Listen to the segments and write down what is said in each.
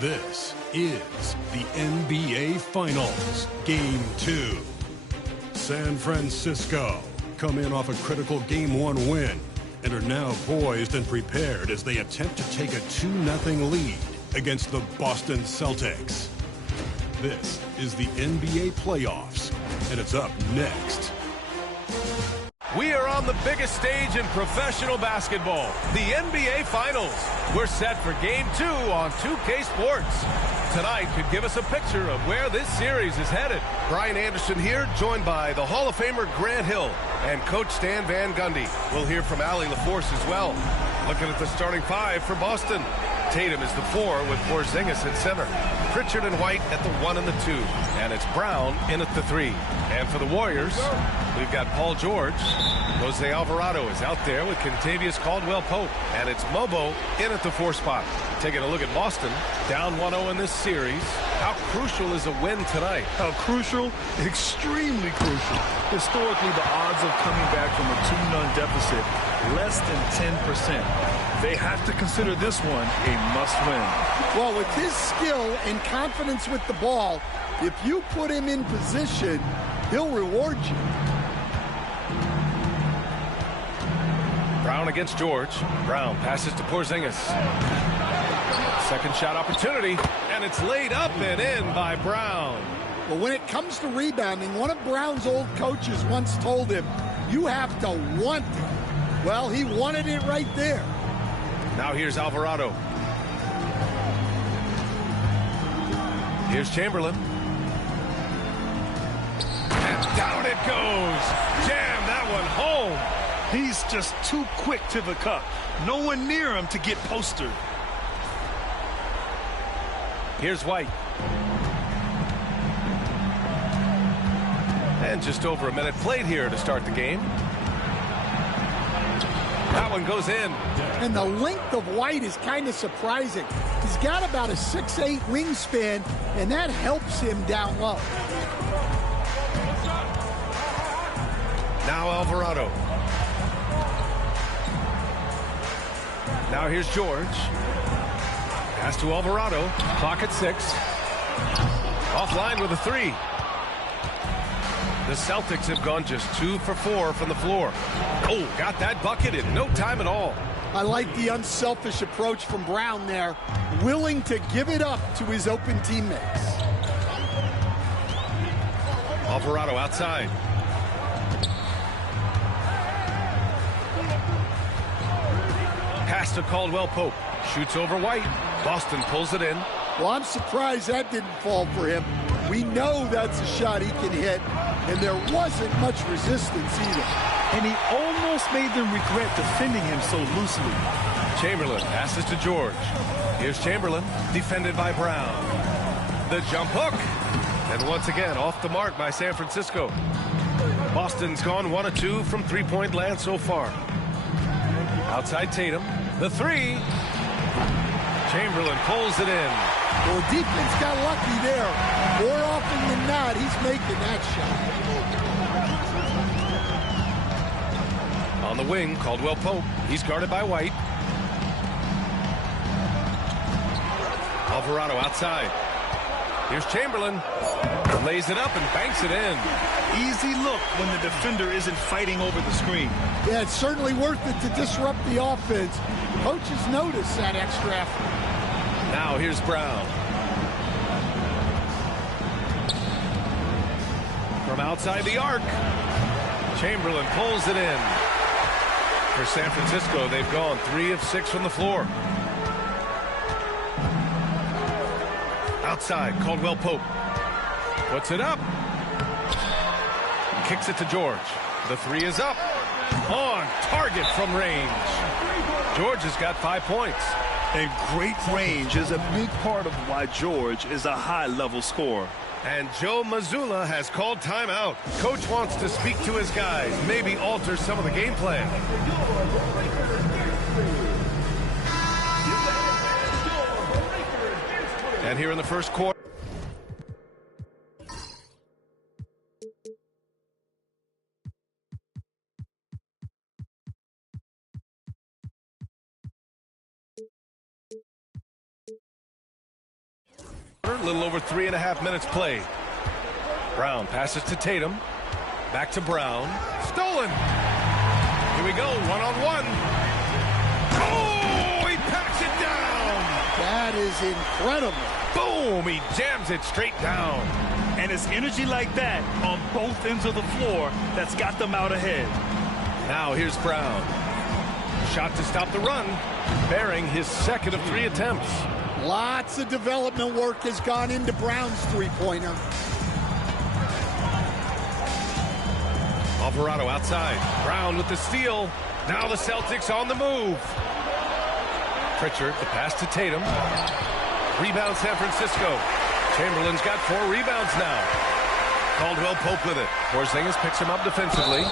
This is the NBA Finals, Game 2. San Francisco come in off a critical Game 1 win and are now poised and prepared as they attempt to take a 2-0 lead against the Boston Celtics. This is the NBA playoffs, and it's up next. We are on the biggest stage in professional basketball, the NBA Finals. We're set for Game 2 on 2K Sports. Tonight could give us a picture of where this series is headed. Brian Anderson here, joined by the Hall of Famer Grant Hill and Coach Stan Van Gundy. We'll hear from Allie LaForce as well. Looking at the starting five for Boston. Tatum is the 4 with Porzingis at center. Pritchard and White at the 1 and the 2. And it's Brown in at the 3. And for the Warriors, we've got Paul George. Jose Alvarado is out there with Kentavious Caldwell-Pope. And it's Mobo in at the 4 spot. Taking a look at Boston, down 1-0 in this series. How crucial is a win tonight? How crucial? Extremely crucial. Historically, the odds of coming back from a 2-0 deficit, less than 10%. They have to consider this one a must-win. Well, with his skill and confidence with the ball, if you put him in position, he'll reward you. Brown against George. Brown passes to Porzingis. Second shot opportunity, and it's laid up and in by Brown. Well, when it comes to rebounding, one of Brown's old coaches once told him, you have to want it. Well, he wanted it right there. Now here's Alvarado. Here's Chamberlain. And down it goes. Jam that one home. He's just too quick to the cup. No one near him to get postered. Here's White. And just over a minute played here to start the game. That one goes in. And the length of White is kind of surprising. He's got about a 6'8" wingspan, and that helps him down low. Now Alvarado. Now here's George. Pass to Alvarado. Clock at 6. Offline with a 3. The Celtics have gone just 2 for 4 from the floor. Oh, got that bucket in no time at all. I like the unselfish approach from Brown there, willing to give it up to his open teammates. Alvarado outside. Pass to Caldwell-Pope. Shoots over White. Boston pulls it in. Well, I'm surprised that didn't fall for him. We know that's a shot he can hit, and there wasn't much resistance either. And he almost made them regret defending him so loosely. Chamberlain passes to George. Here's Chamberlain, defended by Brown. The jump hook. And once again, off the mark by San Francisco. Boston's gone 1 of 2 from three-point land so far. Outside Tatum. The 3. Chamberlain pulls it in. Well, the defense got lucky there. More often than not, he's making that shot. On the wing, Caldwell-Pope. He's guarded by White. Alvarado outside. Here's Chamberlain. Lays it up and banks it in. Easy look when the defender isn't fighting over the screen. Yeah, it's certainly worth it to disrupt the offense. Coaches notice that extra effort. Now here's Brown. From outside the arc. Chamberlain pulls it in. For San Francisco, they've gone 3 of 6 from the floor. Outside, Caldwell-Pope. Puts it up. Kicks it to George. The 3 is up. On target from range. George has got 5 points. And great range is a big part of why George is a high-level scorer. And Joe Mazzulla has called timeout. Coach wants to speak to his guys, maybe alter some of the game plan. And here in the first quarter. little over 3.5 minutes played. Brown passes to Tatum. Back to Brown. Stolen. Here we go, one-on-one. Oh, he packs it down. That is incredible. Boom, he jams it straight down. And it's energy like that on both ends of the floor that's got them out ahead. Now here's Brown. Shot to stop the run, bearing his second of 3 attempts. Lots of development work has gone into Brown's three-pointer. Alvarado outside. Brown with the steal. Now the Celtics on the move. Pritchard, the pass to Tatum. Rebound San Francisco. Chamberlain's got 4 rebounds now. Caldwell Pope with it. Porzingis picks him up defensively.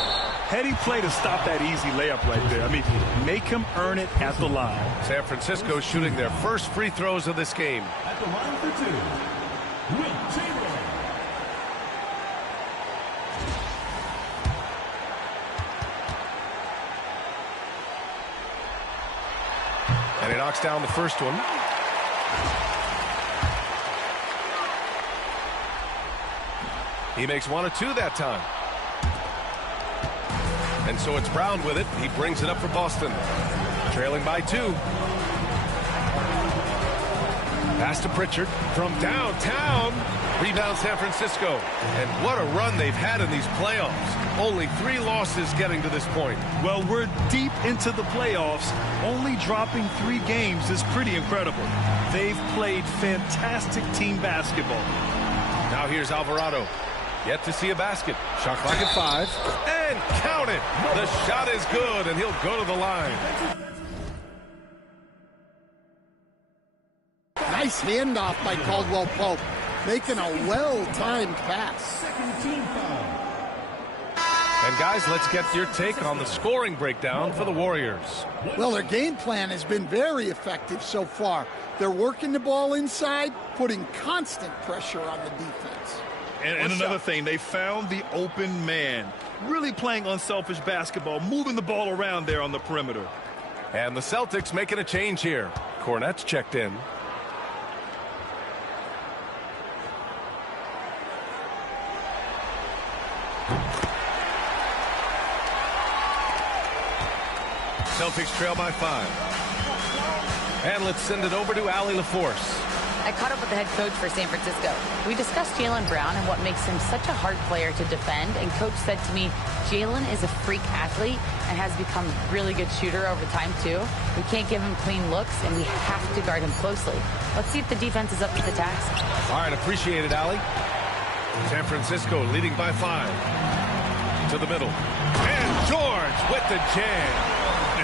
Heady play to stop that easy layup right there. I mean, make him earn it at the line. San Francisco shooting their first free throws of this game. At the line for 2, Wilt Chamberlain. And he knocks down the first one. He makes 1 of 2 that time. And so it's Brown with it. He brings it up for Boston. Trailing by 2. Pass to Pritchard from downtown. Rebound San Francisco. And what a run they've had in these playoffs. Only 3 losses getting to this point. Well, we're deep into the playoffs. Only dropping 3 games is pretty incredible. They've played fantastic team basketball. Now here's Alvarado. Yet to see a basket. Shot clock at 5. And count it. The shot is good, and he'll go to the line. Nice handoff by Caldwell Pope, making a well-timed pass. Second team foul. And guys, let's get your take on the scoring breakdown for the Warriors. Well, their game plan has been very effective so far. They're working the ball inside, putting constant pressure on the defense. And another thing, they found the open man. Really playing unselfish basketball, moving the ball around there on the perimeter. And the Celtics making a change here. Cornette's checked in. Celtics trail by 5. And let's send it over to Allie LaForce. I caught up with the head coach for San Francisco. We discussed Jaylen Brown and what makes him such a hard player to defend, and coach said to me, Jaylen is a freak athlete and has become a really good shooter over time too. We can't give him clean looks, and we have to guard him closely. Let's see if the defense is up to the task. All right, appreciate it, Allie. San Francisco leading by 5. To the middle. And George with the jam.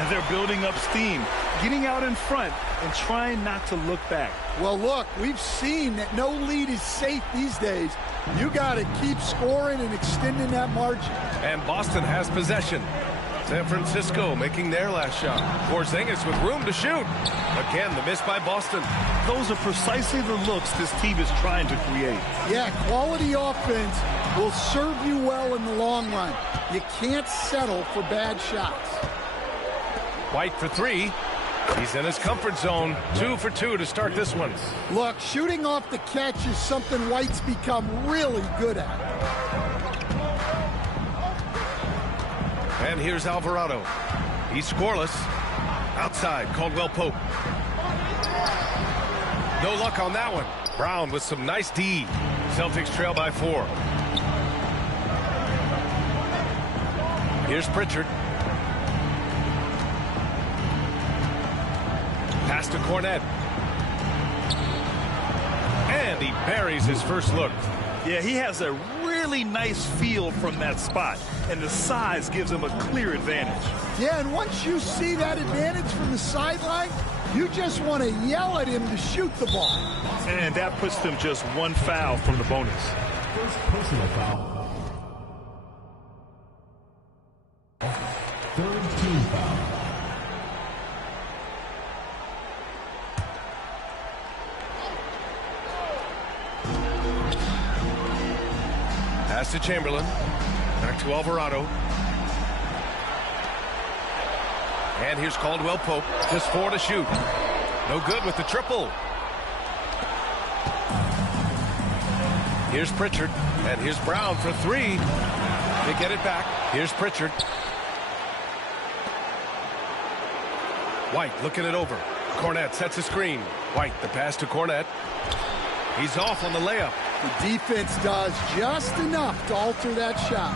And they're building up steam, getting out in front and trying not to look back. Well, look, we've seen that no lead is safe these days. You got to keep scoring and extending that margin. And Boston has possession. San Francisco making their last shot. Porzingis with room to shoot. Again, the miss by Boston. Those are precisely the looks this team is trying to create. Yeah, quality offense will serve you well in the long run. You can't settle for bad shots. White for 3. He's in his comfort zone. 2 for 2 to start this one. Look, shooting off the catch is something White's become really good at. And here's Alvarado. He's scoreless. Outside, Caldwell Pope. No luck on that one. Brown with some nice D. Celtics trail by 4. Here's Pritchard. Pass to Cornette. And he buries his first look. Yeah, he has a really nice feel from that spot, and the size gives him a clear advantage. Yeah, and once you see that advantage from the sideline, you just want to yell at him to shoot the ball. And that puts them just 1 foul from the bonus. First personal foul. Third team foul. Pass to Chamberlain. Back to Alvarado. And here's Caldwell Pope. Just 4 to shoot. No good with the triple. Here's Pritchard, and here's Brown for three. They get it back. Here's Pritchard. White looking it over. Cornette sets a screen. White, the pass to Cornette. He's off on the layup. The defense does just enough to alter that shot.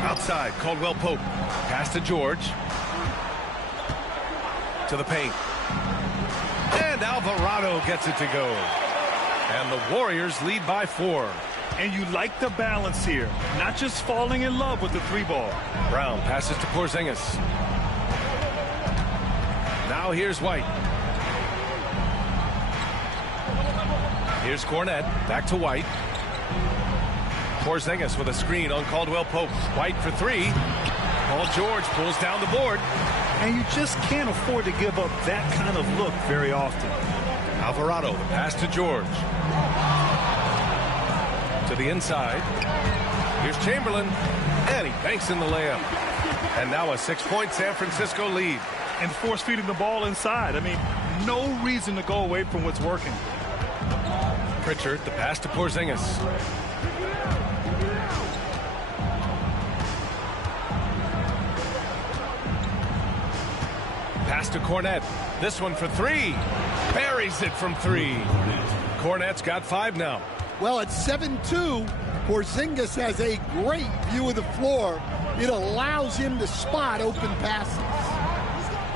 Outside, Caldwell Pope. Pass to George. To the paint. And Alvarado gets it to go. And the Warriors lead by 4. And you like the balance here. Not just falling in love with the three ball. Brown passes to Porzingis. Now here's White. Here's Cornette. Back to White. Porzingis with a screen on Caldwell Pope. White for three. Paul George pulls down the board. And you just can't afford to give up that kind of look very often. Alvarado, the pass to George. To the inside. Here's Chamberlain. And he banks in the layup. And now a 6-point San Francisco lead. And force feeding the ball inside. I mean, no reason to go away from what's working. Pritchard, the pass to Porzingis. Pass to Cornette. This one for three. Buries it from three. Cornette's got 5 now. Well, at 7-2, Porzingis has a great view of the floor. It allows him to spot open passes.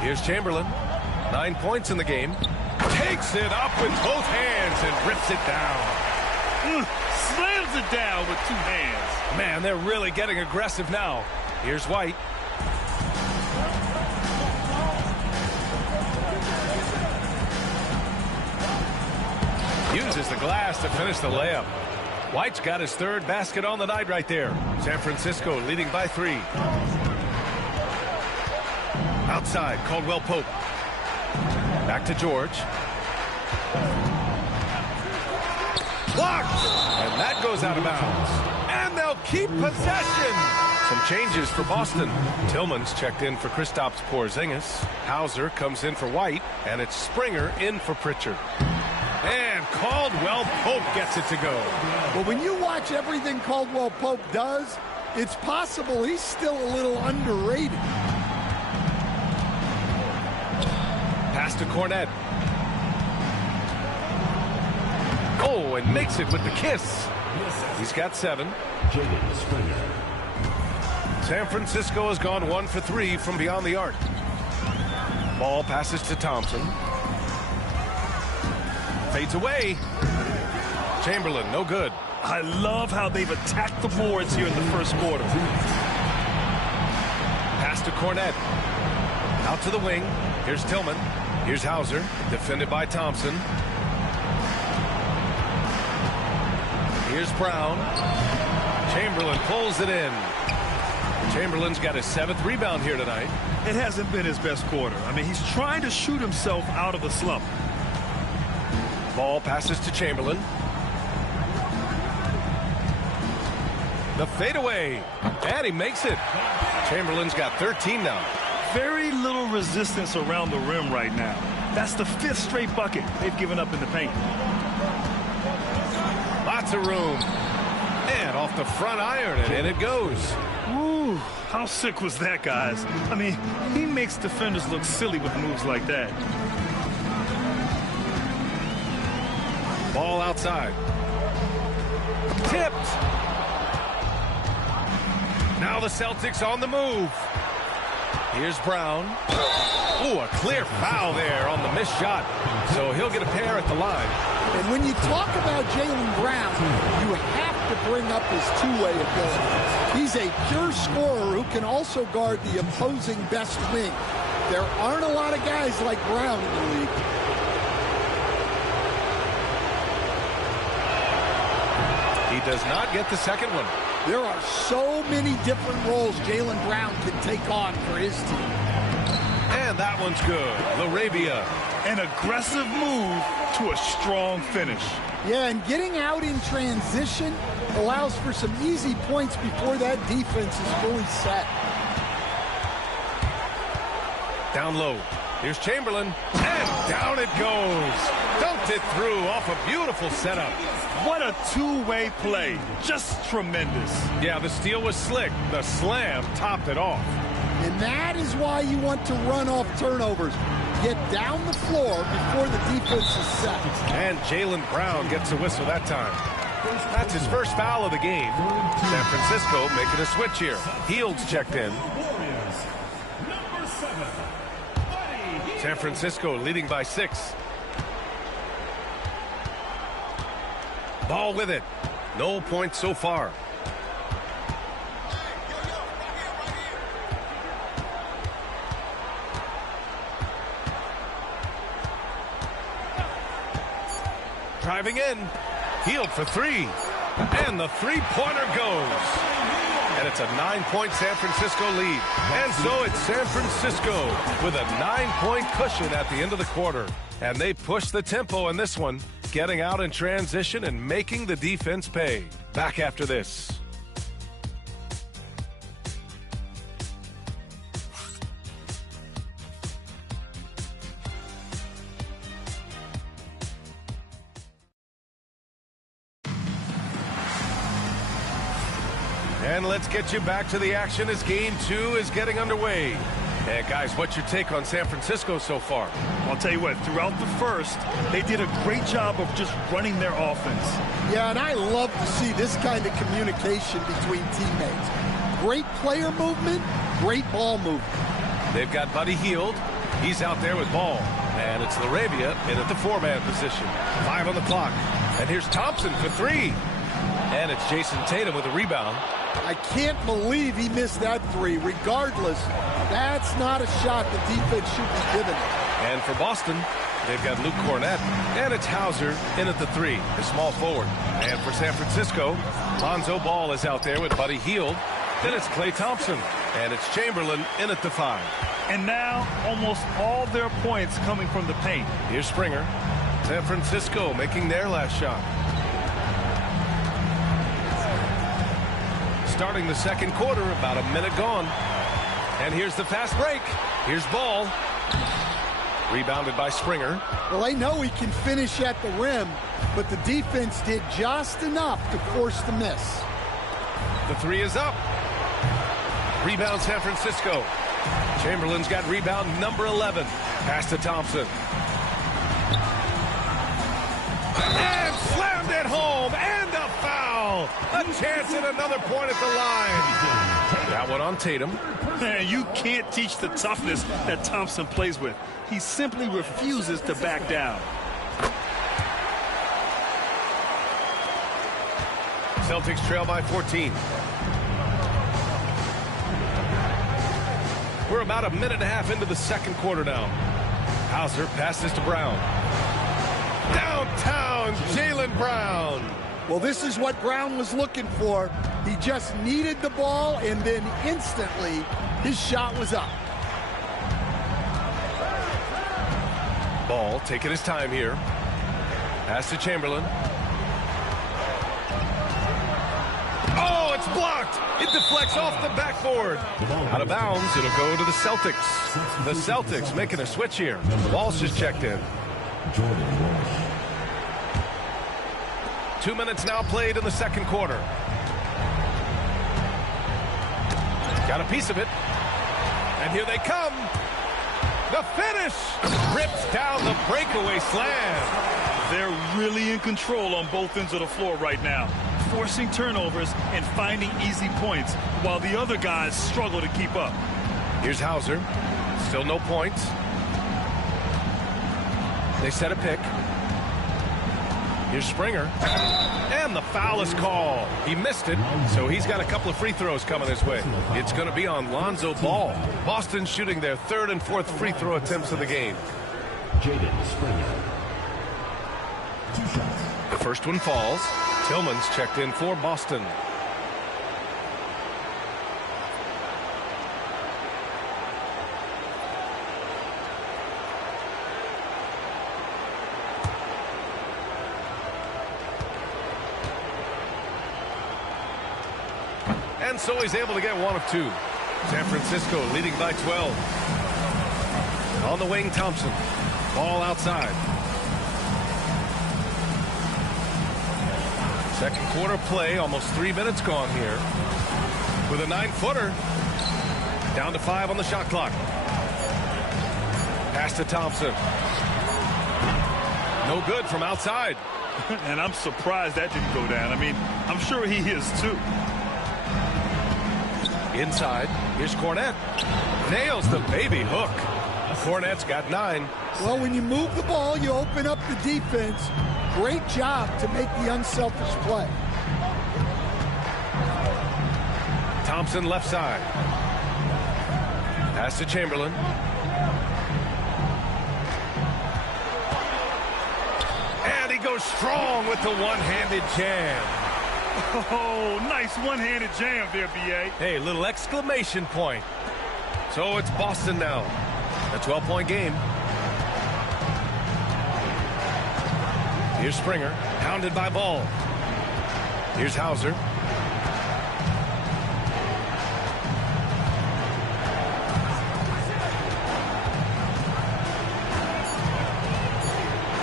Here's Chamberlain. 9 points in the game. Takes it up with both hands and rips it down. Slams it down with 2 hands. Man, they're really getting aggressive now. Here's White. Uses the glass to finish the layup. White's got his 3rd basket on the night right there. San Francisco leading by 3. Outside, Caldwell Pope. Back to George. Blocked! And that goes out of bounds. And they'll keep possession. Some changes for Boston. Tillman's checked in for Kristaps Porzingis. Hauser comes in for White. And it's Springer in for Pritchard. And Caldwell Pope gets it to go. But when you watch everything Caldwell Pope does, it's possible he's still a little underrated. Pass to Cornette. Oh, and makes it with the kiss. He's got 7. San Francisco has gone 1 for 3 from beyond the arc. Ball passes to Thompson. Fades away. Chamberlain, no good. I love how they've attacked the boards here in the first quarter. Pass to Cornette. Out to the wing. Here's Tillman. Here's Hauser. Defended by Thompson. Here's Brown. Chamberlain pulls it in. Chamberlain's got his 7th rebound here tonight. It hasn't been his best quarter. I mean, he's trying to shoot himself out of the slump. Ball passes to Chamberlain. The fadeaway. And he makes it. Chamberlain's got 13 now. Very little resistance around the rim right now. That's the 5th straight bucket they've given up in the paint. Lots of room. And off the front iron, and in it goes. Ooh, how sick was that, guys? I mean, he makes defenders look silly with moves like that. Ball outside. Tipped. Now the Celtics on the move. Here's Brown. Ooh, a clear foul there on the missed shot. So he'll get a pair at the line. And when you talk about Jaylen Brown, you have to bring up his two-way ability. He's a pure scorer who can also guard the opposing best wing. There aren't a lot of guys like Brown in the league. He does not get the second one. There are so many different roles Jaylen Brown can take on for his team. And that one's good. LaRavia. An aggressive move to a strong finish. Yeah, and getting out in transition allows for some easy points before that defense is fully set. Down low. Here's Chamberlain, and down it goes. Dunked it through off a beautiful setup. What a two-way play. Just tremendous. Yeah, the steal was slick. The slam topped it off. And that is why you want to run off turnovers. Get down the floor before the defense is set. And Jaylen Brown gets a whistle that time. That's his first foul of the game. San Francisco making a switch here. Hield's checked in. San Francisco leading by 6. Ball with it. No points so far. Driving in. Hield for 3. And the three-pointer goes. And it's a 9-point San Francisco lead. And so it's San Francisco with a 9-point cushion at the end of the quarter. And they push the tempo in this one, getting out in transition and making the defense pay. Back after this. And let's get you back to the action as Game 2 is getting underway. And guys, what's your take on San Francisco so far? I'll tell you what, throughout the first, they did a great job of just running their offense. Yeah, and I love to see this kind of communication between teammates. Great player movement, great ball movement. They've got Buddy Hield. He's out there with ball. And it's Laravia in at the 4-man position. 5 on the clock. And here's Thompson for 3. And it's Jason Tatum with a rebound. I can't believe he missed that 3. Regardless, that's not a shot the defense should be giving it. And for Boston, they've got Luke Cornett. And it's Hauser in at the 3, the small forward. And for San Francisco, Lonzo Ball is out there with Buddy Hield. Then it's Klay Thompson. And it's Chamberlain in at the 5. And now, almost all their points coming from the paint. Here's Springer. San Francisco making their last shot. Starting the second quarter, about a minute gone. And here's the fast break. Here's Ball. Rebounded by Springer. Well, they know he can finish at the rim, but the defense did just enough to force the miss. The 3 is up. Rebound San Francisco. Chamberlain's got rebound number 11. Pass to Thompson. And slammed it home. And a foul. A chance at another point at the line. That one on Tatum. Man, you can't teach the toughness that Thompson plays with. He simply refuses to back down. Celtics trail by 14. We're about a minute and a half into the second quarter now. Hauser passes to Brown. Downtown, Jaylen Brown. Well, this is what Brown was looking for. He just needed the ball, and then instantly his shot was up. Ball taking his time here. Pass to Chamberlain. Oh, it's blocked. It deflects off the backboard. Out of bounds, it'll go to the Celtics. The Celtics making a switch here. Walsh is checked in. 2 minutes now played in the second quarter. Got a piece of it. And here they come. The finish. Rips down the breakaway slam. They're really in control on both ends of the floor right now, forcing turnovers and finding easy points while the other guys struggle to keep up. Here's Hauser. Still no points. They set a pick. Here's Springer. And the foul is called. He missed it, so he's got a couple of free throws coming his way. It's going to be on Lonzo Ball. Boston shooting their third and fourth free throw attempts of the game. Jaden Springer. 2 shots. The first one falls. Tillman's checked in for Boston. And so he's able to get one of 2. San Francisco leading by 12. On the wing, Thompson. Ball outside. Second quarter play, almost 3 minutes gone here. With a 9-footer. Down to 5 on the shot clock. Pass to Thompson. No good from outside. And I'm surprised that didn't go down. I mean, I'm sure he is too. Inside, here's Cornette. Nails the baby hook. Cornette's got 9. Well, when you move the ball, you open up the defense. Great job to make the unselfish play. Thompson left side. Pass to Chamberlain. And he goes strong with the one-handed jam. Oh, nice one-handed jam there, B.A. Hey, little exclamation point. So it's Boston now. A 12-point game. Here's Springer, pounded by Ball. Here's Hauser.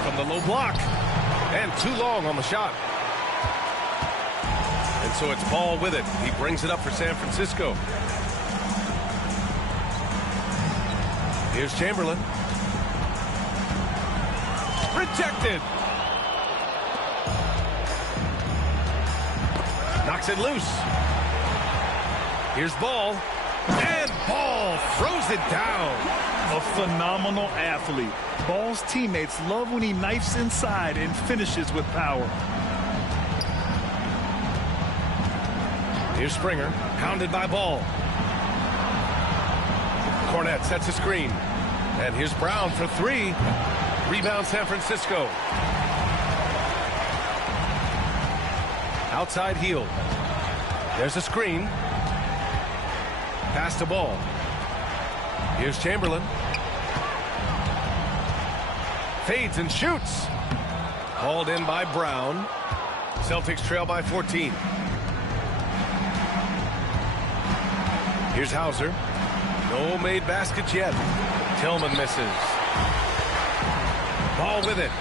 From the low block. And too long on the shot. And so it's Ball with it. He brings it up for San Francisco. Here's Chamberlain. Rejected. Knocks it loose. Here's Ball. And Ball throws it down. A phenomenal athlete. Ball's teammates love when he knifes inside and finishes with power. Here's Springer, pounded by Ball. Cornette sets a screen. And here's Brown for 3. Rebound San Francisco. Outside heel. There's a screen. Pass to Ball. Here's Chamberlain. Fades and shoots. Hauled in by Brown. Celtics trail by 14. Here's Hauser. No made baskets yet. Tillman misses. Ball with it.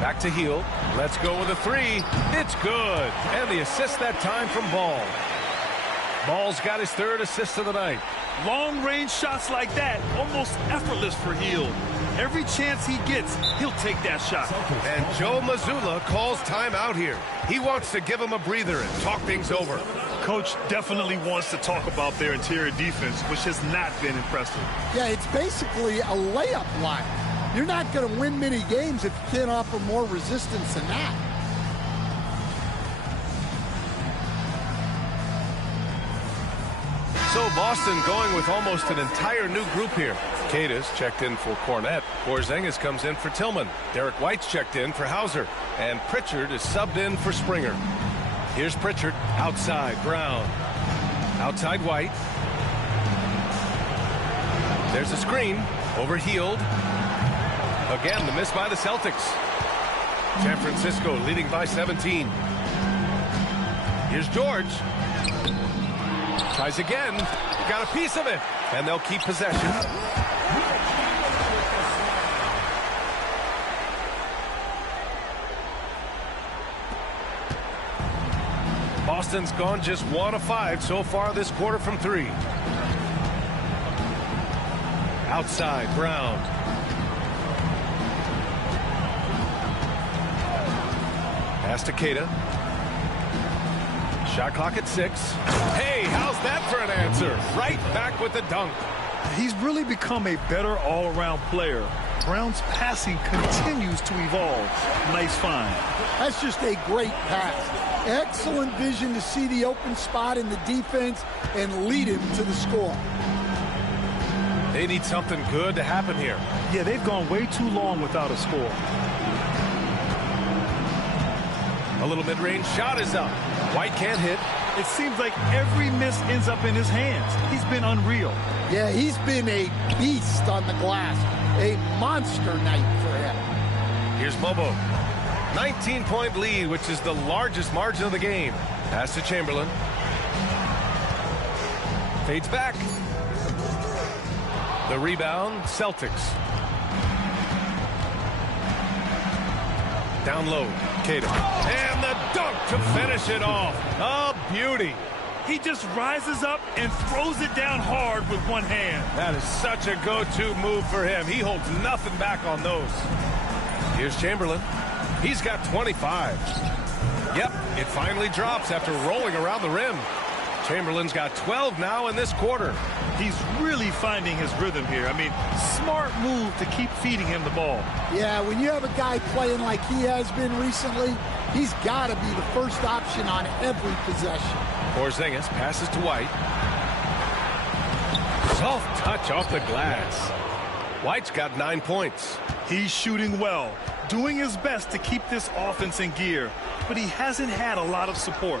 Back to heel. Let's go with a 3. It's good. And the assist that time from Ball. Ball's got his 3rd assist of the night. Long-range shots like that, almost effortless for Hield. Every chance he gets, he'll take that shot. And Joe Mazzulla calls timeout here. He wants to give him a breather and talk things over. Coach definitely wants to talk about their interior defense, which has not been impressive. Yeah, it's basically a layup line. You're not going to win many games if you can't offer more resistance than that. So Boston going with almost an entire new group here. Cadis checked in for Cornette. Porzingis comes in for Tillman. Derek White's checked in for Hauser. And Pritchard is subbed in for Springer. Here's Pritchard. Outside, Brown. Outside, White. There's a screen. Over Hield. Again, the miss by the Celtics. San Francisco leading by 17. Here's George. Tries again. Got a piece of it. And they'll keep possession. Boston's gone just 1 of 5 so far this quarter from 3. Outside, Brown. Pass to Keita. Shot clock at 6. Hey, how's that for an answer? Right back with the dunk. He's really become a better all-around player. Brown's passing continues to evolve. Nice find. That's just a great pass. Excellent vision to see the open spot in the defense and lead him to the score. They need something good to happen here. Yeah, they've gone way too long without a score. A little mid-range shot is up. White can't hit. It seems like every miss ends up in his hands. He's been unreal. Yeah, he's been a beast on the glass. A monster night for him. Here's Bobo. 19-point lead, which is the largest margin of the game. Pass to Chamberlain. Fades back. The rebound, Celtics. Down low, Cato. And the dunk to finish it off. A beauty. He just rises up and throws it down hard with one hand. That is such a go-to move for him. He holds nothing back on those. Here's Chamberlain. He's got 25. Yep, it finally drops after rolling around the rim. Chamberlain's got 12 now in this quarter. He's really finding his rhythm here. I mean, smart move to keep feeding him the ball. Yeah, when you have a guy playing like he has been recently, he's got to be the first option on every possession. Porzingis passes to White. Soft touch off the glass. White's got 9 points. He's shooting well, doing his best to keep this offense in gear, but he hasn't had a lot of support.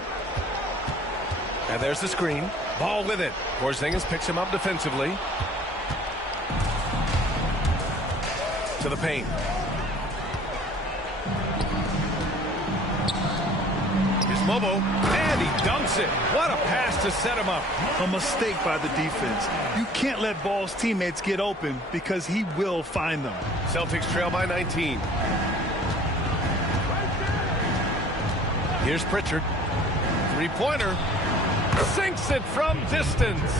And there's the screen. Ball with it. Porzingis picks him up defensively. To the paint. Here's Mobo. And he dunks it. What a pass to set him up. A mistake by the defense. You can't let Ball's teammates get open because he will find them. Celtics trail by 19. Here's Pritchard. Three-pointer. Sinks it from distance.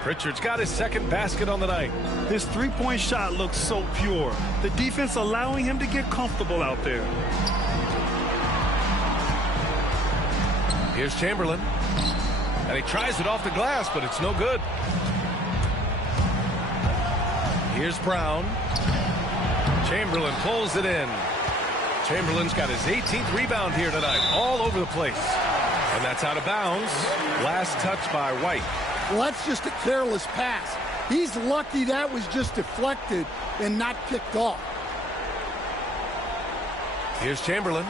Pritchard's got his second basket on the night. His three-point shot looks so pure. The defense allowing him to get comfortable out there. Here's Chamberlain. And he tries it off the glass, but it's no good. Here's Brown. Chamberlain pulls it in. Chamberlain's got his 18th rebound here tonight. All over the place. And that's out of bounds. Last touch by White. Well, that's just a careless pass. He's lucky that was just deflected and not picked off. Here's Chamberlain.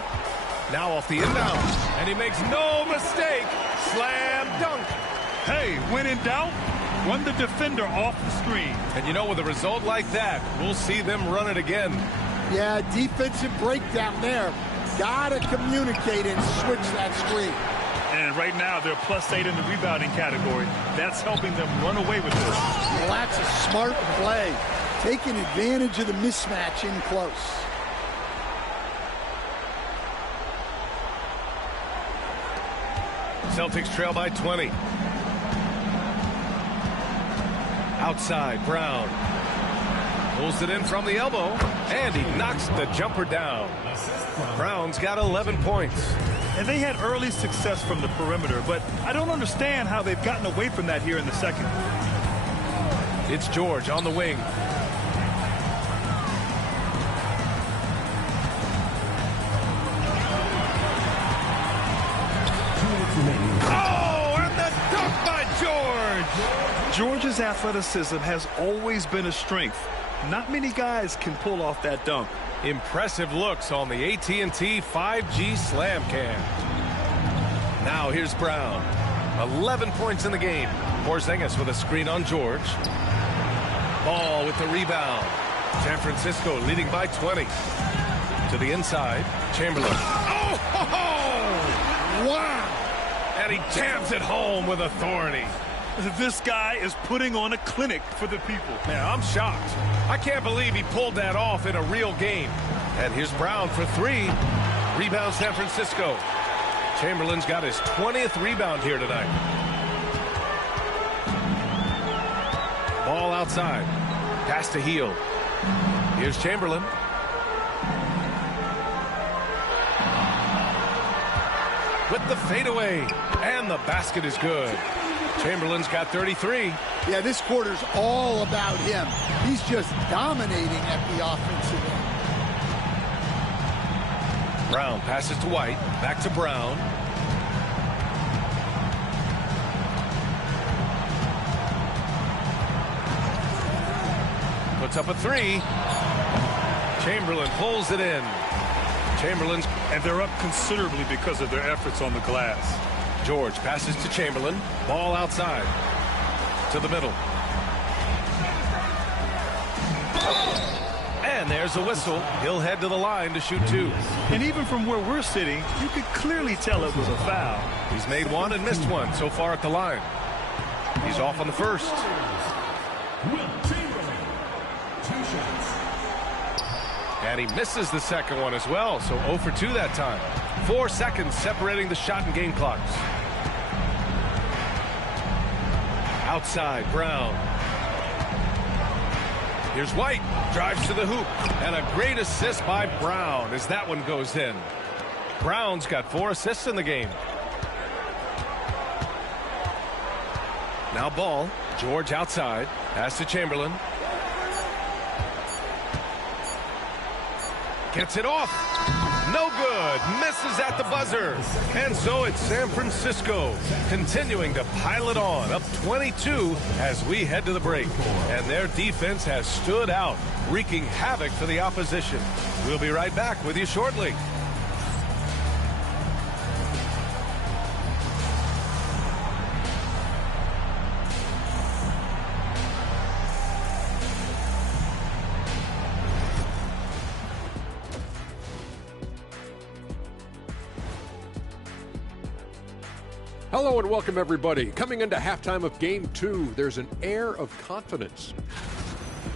Now off the inbound. And he makes no mistake. Slam dunk. Hey, when in doubt, run the defender off the screen. And you know, with a result like that, we'll see them run it again. Yeah, defensive breakdown there. Gotta communicate and switch that screen. And right now, they're +8 in the rebounding category. That's helping them run away with this. Well, that's a smart play. Taking advantage of the mismatch in close. Celtics trail by 20. Outside, Brown. Pulls it in from the elbow, and he knocks the jumper down. Brown's got 11 points. And they had early success from the perimeter, but I don't understand how they've gotten away from that here in the second. It's George on the wing. Oh, and the dunk by George! George's athleticism has always been a strength. Not many guys can pull off that dunk. Impressive looks on the AT&T 5G Slam Cam. Now here's Brown. 11 points in the game. Porzingis with a screen on George. Ball with the rebound. San Francisco leading by 20. To the inside, Chamberlain. Oh, ho, ho! Wow! And he jams it home with authority. This guy is putting on a clinic for the people. Man, I'm shocked. I can't believe he pulled that off in a real game. And here's Brown for three. Rebound San Francisco. Chamberlain's got his 20th rebound here tonight. Ball outside. Pass to Heel. Here's Chamberlain. With the fadeaway. And the basket is good. Chamberlain's got 33. Yeah, this quarter's all about him. He's just dominating at the offensive end. Brown passes to White. Back to Brown. Puts up a three. Chamberlain pulls it in. Chamberlain's... And they're up considerably because of their efforts on the glass. George passes to Chamberlain. Ball outside. To the middle. And there's there's a whistle. He'll head to the line to shoot 2. And even from where we're sitting, you could clearly tell it was a foul. He's made 1 and missed 1 so far at the line. He's off on the first. Wilt, Chamberlain. 2 shots. And he misses the second one as well, so 0 for 2 that time. 4 seconds separating the shot and game clocks. Outside, Brown. Here's White, drives to the hoop, and a great assist by Brown as that one goes in. Brown's got 4 assists in the game. Now ball, George outside, pass to Chamberlain. Gets it off. No good. Misses at the buzzer. And so it's San Francisco continuing to pile it on, up 22 as we head to the break. And their defense has stood out, wreaking havoc for the opposition. We'll be right back with you shortly. Hello and welcome, everybody. Coming into halftime of Game 2, there's an air of confidence.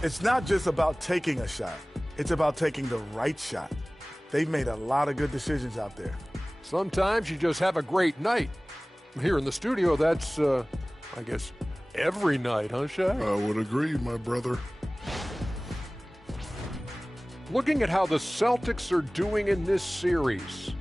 It's not just about taking a shot. It's about taking the right shot. They've made a lot of good decisions out there. Sometimes you just have a great night. Here in the studio, that's, I guess, every night, huh, Shaq? I would agree, my brother. Looking at how the Celtics are doing in this series,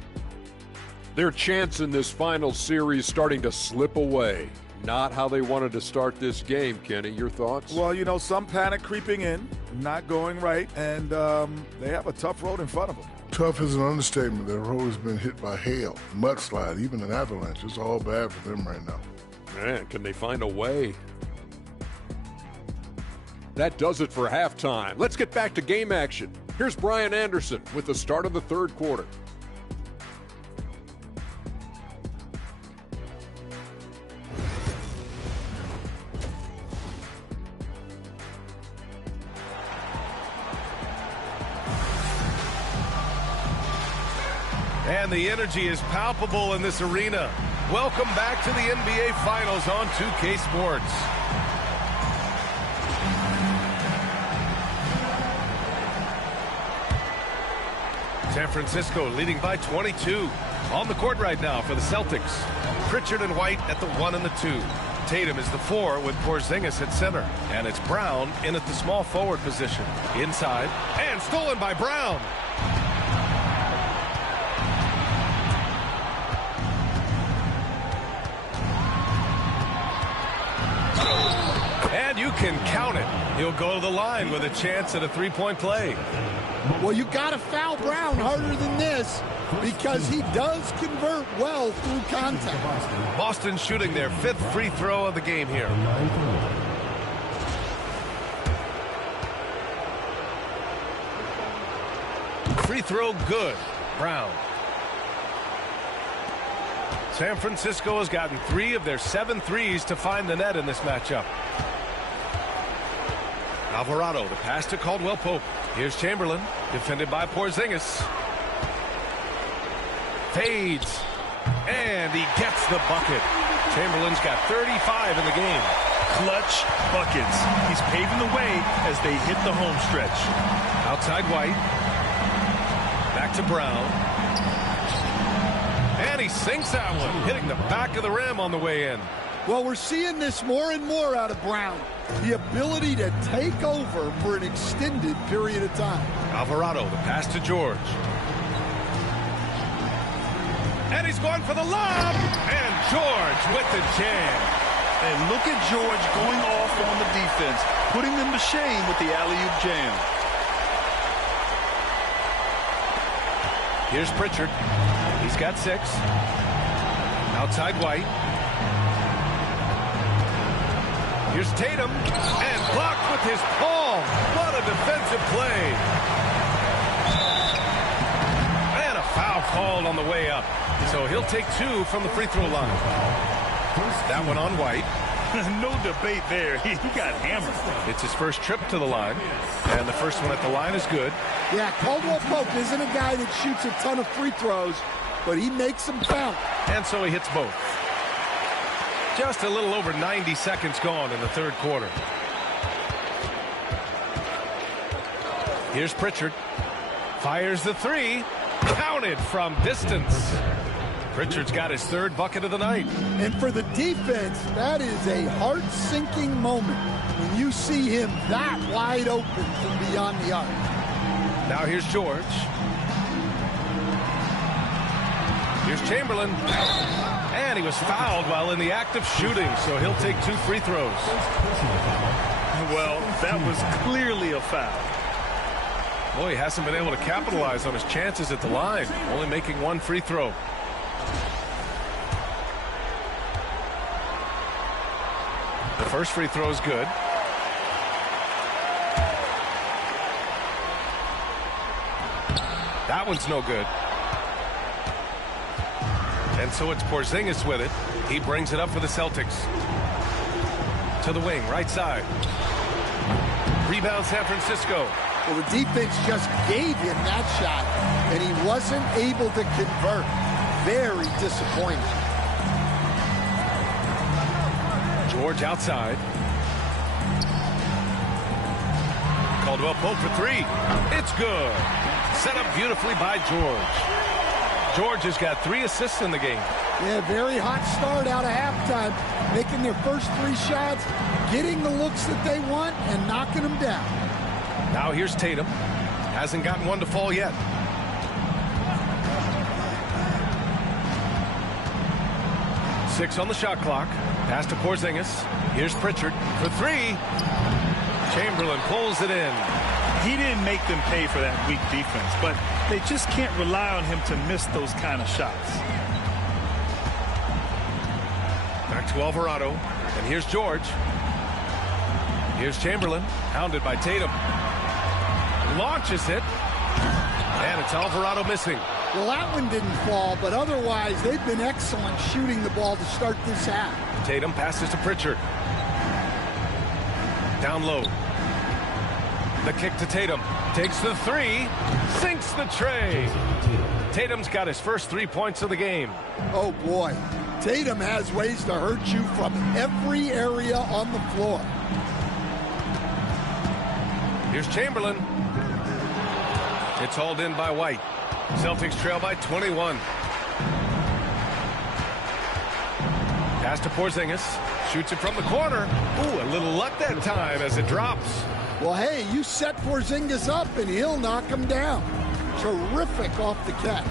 their chance in this final series starting to slip away. Not how they wanted to start this game, Kenny. Your thoughts? Well, you know, some panic creeping in, not going right, and they have a tough road in front of them. Tough is an understatement. Their road has been hit by hail, mudslide, even an avalanche. It's all bad for them right now. Man, can they find a way? That does it for halftime. Let's get back to game action. Here's Brian Anderson with the start of the third quarter. And the energy is palpable in this arena. Welcome back to the NBA Finals on 2K Sports. San Francisco leading by 22. On the court right now for the Celtics. Pritchard and White at the 1 and the 2. Tatum is the 4 with Porzingis at center. And it's Brown in at the small forward position. Inside, and stolen by Brown. And you can count it. He'll go to the line with a chance at a three-point play. Well, you got to foul Brown harder than this because he does convert well through contact. Boston shooting their 5th free throw of the game here. Free throw good. Brown. San Francisco has gotten 3 of their 7 threes to find the net in this matchup. Alvarado, the pass to Caldwell Pope. Here's Chamberlain, defended by Porzingis. Fades, and he gets the bucket. Chamberlain's got 35 in the game. Clutch buckets. He's paving the way as they hit the home stretch. Outside White. Back to Brown. And he sinks that one, hitting the back of the rim on the way in. Well, we're seeing this more and more out of Brown. The ability to take over for an extended period of time. Alvarado, the pass to George. And he's going for the lob. And George with the jam. And look at George going off on the defense, putting them to shame with the alley-oop jam. Here's Pritchard. He's got 6. Outside White. Here's Tatum. And blocked with his palm. What a defensive play. And a foul called on the way up. So he'll take 2 from the free throw line. That one on White. No debate there. He got hammered. It's his first trip to the line, and the first one at the line is good. Yeah, Caldwell Pope isn't a guy that shoots a ton of free throws, but he makes them count. And so he hits both. Just a little over 90 seconds gone in the third quarter. Here's Pritchard. Fires the three. Counted from distance. Pritchard's got his third bucket of the night. And for the defense, that is a heart-sinking moment when you see him that wide open from beyond the arc. Now here's George. Here's Chamberlain. And he was fouled while in the act of shooting, so he'll take 2 free throws. Well, that was clearly a foul. Boy, he hasn't been able to capitalize on his chances at the line, only making 1 free throw. The first free throw is good. That one's no good. And so it's Porzingis with it. He brings it up for the Celtics. To the wing, right side. Rebound San Francisco. Well, the defense just gave him that shot, and he wasn't able to convert. Very disappointing. George outside. Caldwell Pope for 3. It's good. Set up beautifully by George. George has got 3 assists in the game. Yeah, very hot start out of halftime. Making their first 3 shots, getting the looks that they want, and knocking them down. Now here's Tatum. Hasn't gotten one to fall yet. Six on the shot clock. Pass to Porzingis. Here's Pritchard for 3. Chamberlain pulls it in. He didn't make them pay for that weak defense, but they just can't rely on him to miss those kind of shots. Back to Alvarado. And here's George. Here's Chamberlain. Hounded by Tatum. Launches it. And it's Alvarado missing. Well, that one didn't fall, but otherwise they've been excellent shooting the ball to start this half. Tatum passes to Pritchard. Down low. The kick to Tatum. Takes the 3. Sinks the tray. Tatum's got his first 3 points of the game. Oh, boy. Tatum has ways to hurt you from every area on the floor. Here's Chamberlain. It's hauled in by White. Celtics trail by 21. Pass to Porzingis. Shoots it from the corner. Ooh, a little luck that time as it drops. Well, hey, you set Porzingis up and he'll knock him down. Terrific off the catch.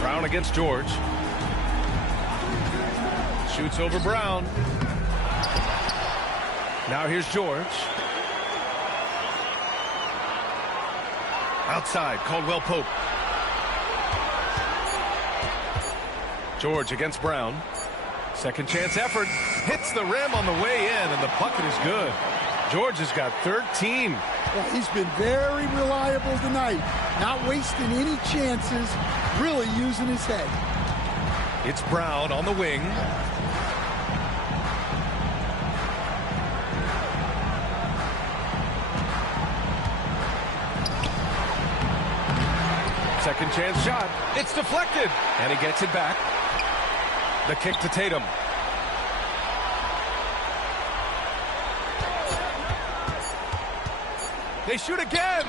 Brown against George. Shoots over Brown. Now here's George. Outside, Caldwell Pope. George against Brown. Second chance effort. Hits the rim on the way in, and the bucket is good. George has got 13. Well, he's been very reliable tonight. Not wasting any chances. Really using his head. It's Brown on the wing. Second chance shot. It's deflected. And he gets it back. The kick to Tatum. They shoot again.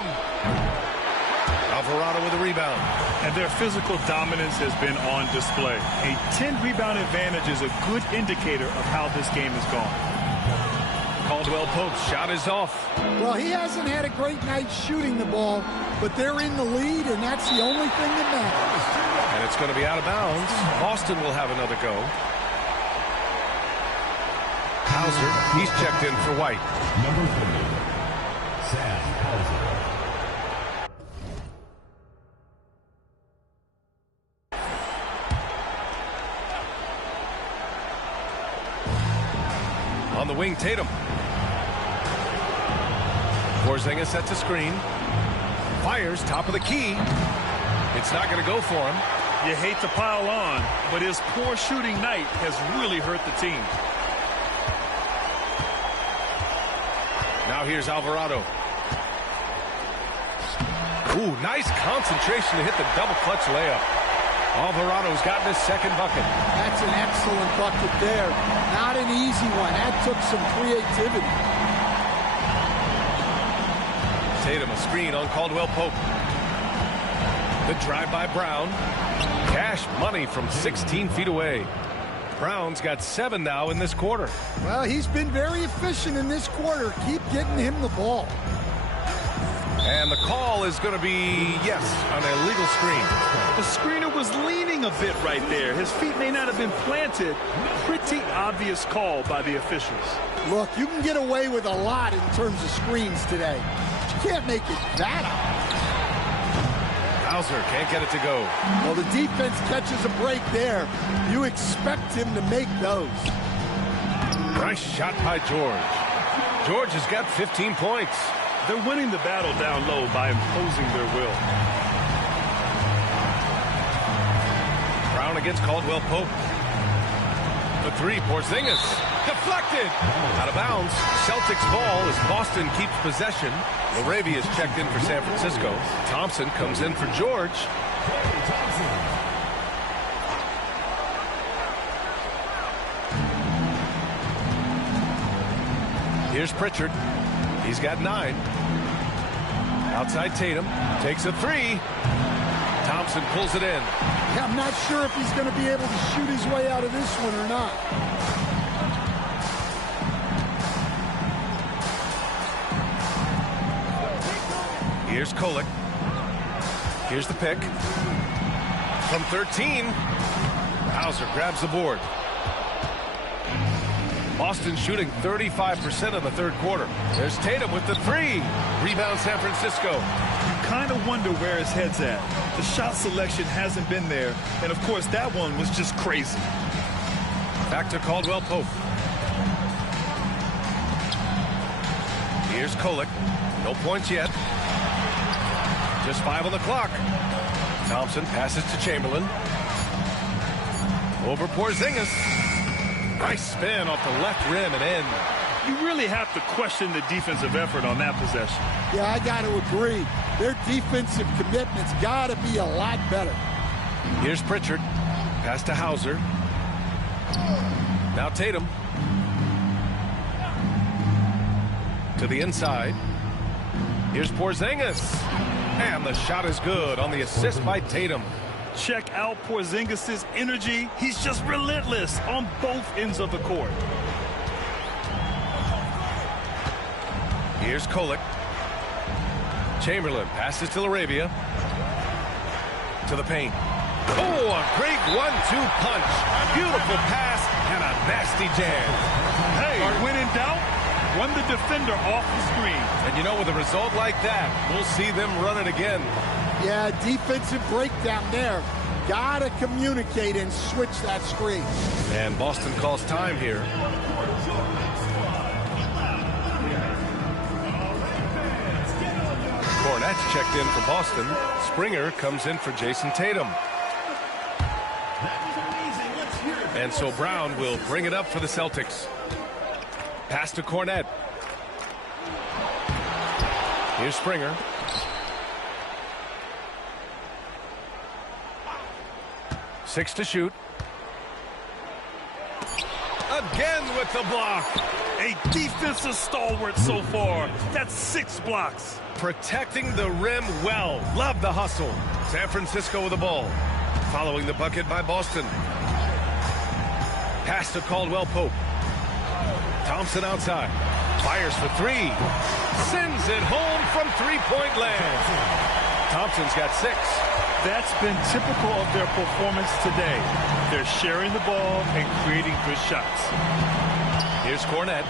Alvarado with a rebound. And their physical dominance has been on display. A 10-rebound advantage is a good indicator of how this game has gone. Caldwell Pope's shot is off. Well, he hasn't had a great night shooting the ball, but they're in the lead, and that's the only thing that matters. And it's going to be out of bounds. Boston will have another go. Hauser, he's checked in for White. Number 3, Sam Hauser. On the wing, Tatum. Porzingis sets a screen. Fires top of the key. It's not going to go for him. You hate to pile on, but his poor shooting night has really hurt the team. Now here's Alvarado. Ooh, nice concentration to hit the double clutch layup. Alvarado's gotten his second bucket. That's an excellent bucket there. Not an easy one. That took some creativity. Tatum, a screen on Caldwell Pope. The drive by Brown. Cash money from 16 feet away. Brown's got 7 now in this quarter. Well, he's been very efficient in this quarter. Keep getting him the ball. And the call is going to be, yes, an illegal screen. The screener was leaning a bit right there. His feet may not have been planted. Pretty obvious call by the officials. Look, you can get away with a lot in terms of screens today. But you can't make it that obvious. Hauser can't get it to go. Well, the defense catches a break there. You expect him to make those. Nice shot by George. George has got 15 points. They're winning the battle down low by imposing their will. Brown against Caldwell Pope. The three, Porzingis. Deflected. Out of bounds. Celtics ball as Boston keeps possession. LaRavia is checked in for San Francisco. Thompson comes in for George. Here's Pritchard. He's got 9. Outside Tatum. Takes a 3. Thompson pulls it in. Yeah, I'm not sure if he's going to be able to shoot his way out of this one or not. Here's Kolek. Here's the pick. From 13. Hauser grabs the board. Boston shooting 35% in the third quarter. There's Tatum with the 3. Rebound San Francisco. You kind of wonder where his head's at. The shot selection hasn't been there. And, of course, that one was just crazy. Back to Caldwell Pope. Here's Kolek. No points yet. Just 5 on the clock. Thompson passes to Chamberlain. Over Porzingis. Nice spin off the left rim and in. You really have to question the defensive effort on that possession. Yeah, I got to agree. Their defensive commitment's got to be a lot better. Here's Pritchard. Pass to Hauser. Now Tatum. To the inside. Here's Porzingis. And the shot is good on the assist by Tatum. Check out Porzingis' energy. He's just relentless on both ends of the court. Here's Kolek. Chamberlain passes to LaRavia. To the paint. Oh, a great 1-2 punch. Beautiful pass and a nasty jam. Hey, when in doubt, run the defender off the screen. And you know, with a result like that, we'll see them run it again. Yeah, defensive breakdown there. Gotta communicate and switch that screen. And Boston calls time here. Cornette's checked in for Boston. Springer comes in for Jason Tatum. And so Brown will bring it up for the Celtics. Pass to Cornette. Here's Springer. Six to shoot. Again with the block. A defensive stalwart so far. That's 6 blocks. Protecting the rim well. Love the hustle. San Francisco with the ball. Following the bucket by Boston. Pass to Caldwell Pope. Thompson outside. Fires for 3. Sends it home from three-point land. Thompson's got 6. That's been typical of their performance today. They're sharing the ball and creating good shots. Here's Cornette.